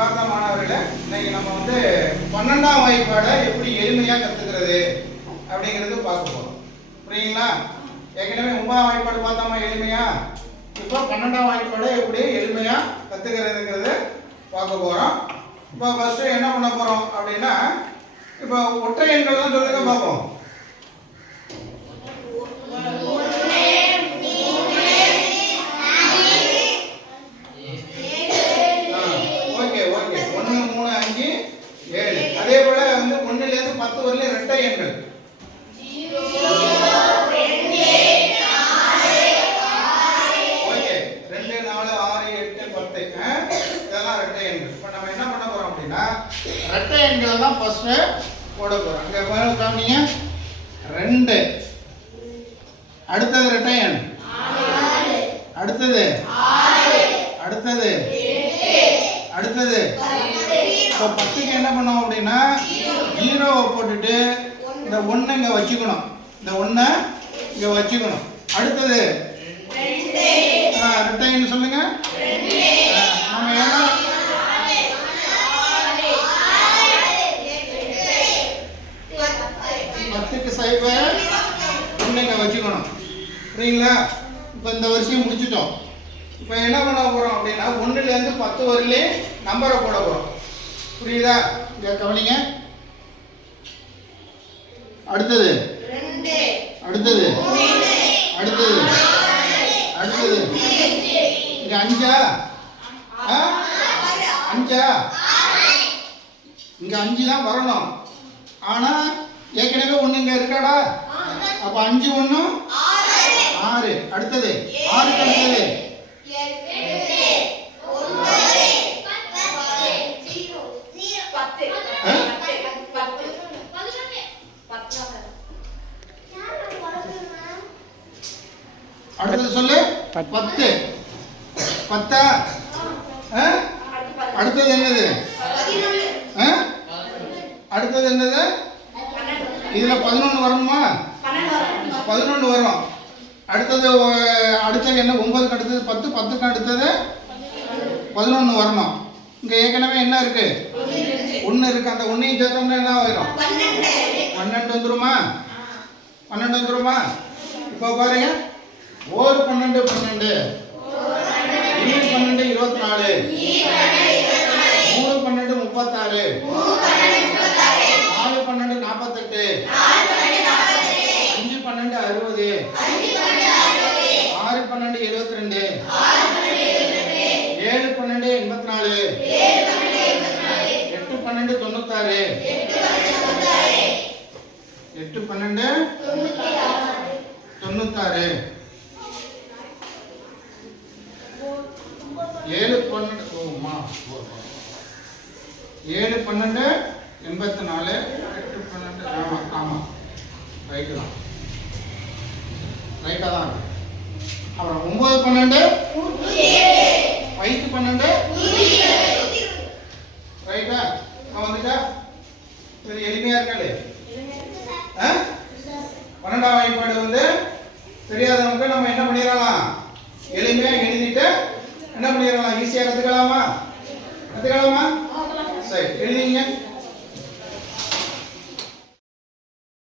அன்பார்ந்த மாணவர்களே, இன்னைக்கு நம்ம வந்து 12ஆம் வாய்ப்பாடை எப்படி எளிமையாக கற்றுக்கிறது அப்படிங்கிறது பார்க்க போகிறோம். புரியுங்களா? ஏற்கனவே 9ஆம் வாய்ப்பாடு பார்த்தோமா எளிமையா. இப்போ 12ஆம் வாய்ப்பாடை எப்படி எளிமையாக கற்றுக்கிறதுங்கிறது பார்க்க போகிறோம். இப்போ ஃபஸ்ட்டு என்ன பண்ண போகிறோம் அப்படின்னா, இப்போ ஒற்றை எண்கள்லாம் சொல்லுங்க பார்ப்போம். அதே போல வந்து 1 ல இருந்து 10 வரையிலும் இரட்டை எண்கள் 0 2 4 ஓகே 2 4 6 8 10 இதெல்லாம் இரட்டை எண்கள். இப்போ நம்ம என்ன பண்ண போறோம் அப்படின்னா இரட்டை எண்களை தான் ஃபர்ஸ்ட் போட போறோம். இங்க பாருங்க கவனிங்க. 2 அடுத்தது இரட்டை எண் 4 அடுத்தது 6 அடுத்தது 8 அடுத்தது இப்போ 10க்கு என்ன பண்ணுவோம் அப்படின்னா 0 போட்டுட்டு இந்த 1 இங்கே வச்சுக்கணும். இந்த 1 இங்கே வச்சுக்கணும். அடுத்தது 2 ரெட்டைன்னு சொல்லுங்க. நம்ம ஏன்னா 10க்கு சைபர் 1 இங்கே வச்சுக்கணும். புரியுங்களா? இப்போ இந்த வரிசையை முடிச்சிட்டோம். இப்போ என்ன பண்ண போகிறோம் அப்படின்னா 1 ல இருந்து 10 வரையிலே நம்பரை போட போகிறோம். புரியுதா? இங்க கவனிங்க. அடுத்தது 2 அடுத்தது 3 அடுத்தது 4 அடுத்தது இங்க 5 5 இங்க 5 தான் வரணும். ஆனா ஏற்கனவே 1 இங்க இருக்காடா. அப்ப 5 1 6 அடுத்தது 6 அடுத்தது 10 அடுத்தது சொல்லு 10 10 அடுத்தது என்னது? அடுத்தது என்னது? இதுல 11 வரணுமா? 11 வரும். அடுத்தது என்ன 9க்கு அடுத்தது 10 10க்கு அடுத்தது 11 வரணும். இங்க ஏற்கனவே என்ன இருக்கு? 1 இருக்கு. அந்த 1ஐயும் சேர்த்தோம்னா என்ன ஆயிரும்? 12 வந்துருமா? 12 வந்துருமா? இப்போ பாருங்க. 1 12 12 2 12 24 3 12 36 4 12 48 5 12 60 6 12 72 7 12 84 8 12 96 8 12 96 7 12 7 12 84 8 12 ஆமா ரைட்டு தான். ரைட்டா தான். அப்புறம் 9 12 5 12 ரைட்டா வந்துட்டா. இது எளிமையா இருக்காது. 12ஆம் வாய்ப்பாடு வந்து தெரியாதவங்க நம்ம என்ன பண்ணிடலாம், எளிமையா எழுதிட்டு என்ன பண்ணிடலாம், ஈஸியா கத்துக்கலாமா? சரி எழுதிங்க.